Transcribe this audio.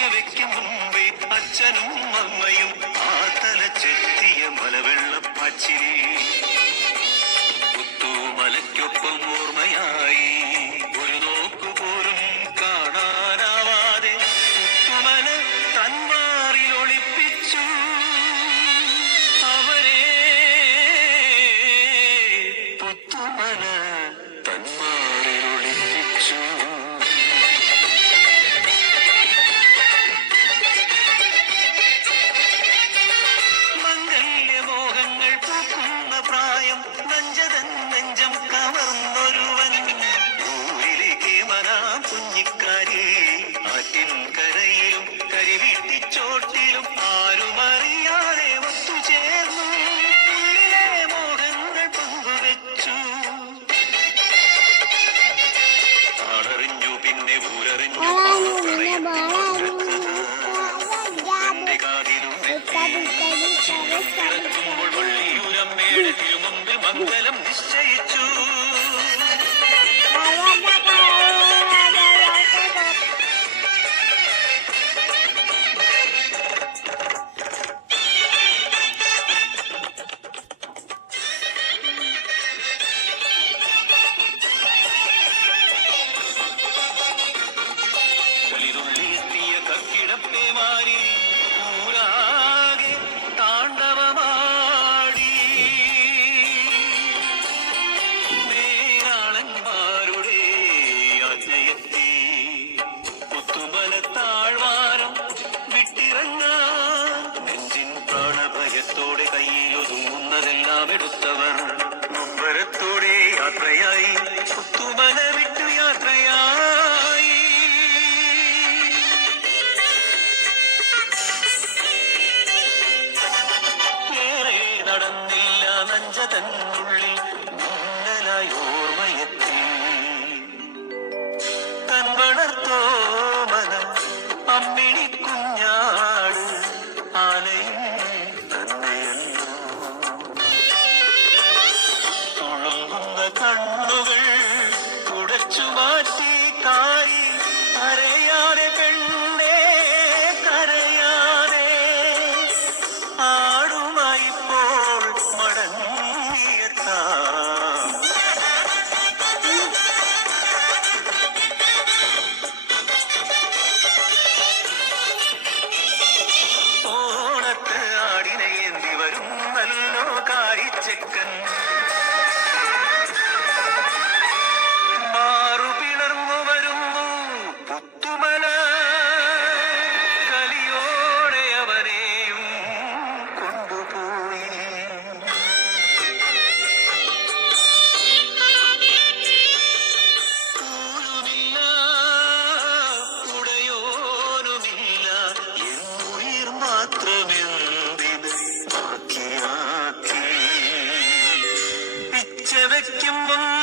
പിച്ച വെക്കും മുമ്പേ അച്ഛനും അമ്മയും. ആ തലച്ചെത്തിയ ചെത്തിയ മലവെള്ളപ്പാച്ചിരി പുത്തുമലയ്ക്കൊപ്പം ഓർമ്മയായി. പ്രായം നഞ്ചതൻ നെഞ്ചം കവർന്നൊരുവൻ ഊരിലേക്ക് മനാം കുഞ്ഞിക്കാരി ആറ്റിൻ കരയിലും കരിവീട്ടിച്ചോട്ടിലും ആരുമറിയാതെ ഒത്തുചേർന്നു ഉള്ളിലെ മോഹങ്ങൾ പങ്കുവെച്ചു ആളറിഞ്ഞു പിന്നെ ഊരറിഞ്ഞു എന്റെ കാതിലും ഏഴ് തിരുമുമ്പിൽ മംഗലം നിശ്ചയിച്ചു. മാറി നാമെടുത്തവർ നൊമ്പരത്തോടെ യാത്രയായി പുത്തുമന വിട്ടു യാത്രയായി. ഏറെ നടന്നില്ല നഞ്ചതന്നുള്ളിൽ മിന്നലായി ഓർമ്മയെത്തി. തൻ വളർത്തോ മനം അമ്മിണി കുഞ്ഞാട് ആനയെ പറയുമ്പോൾ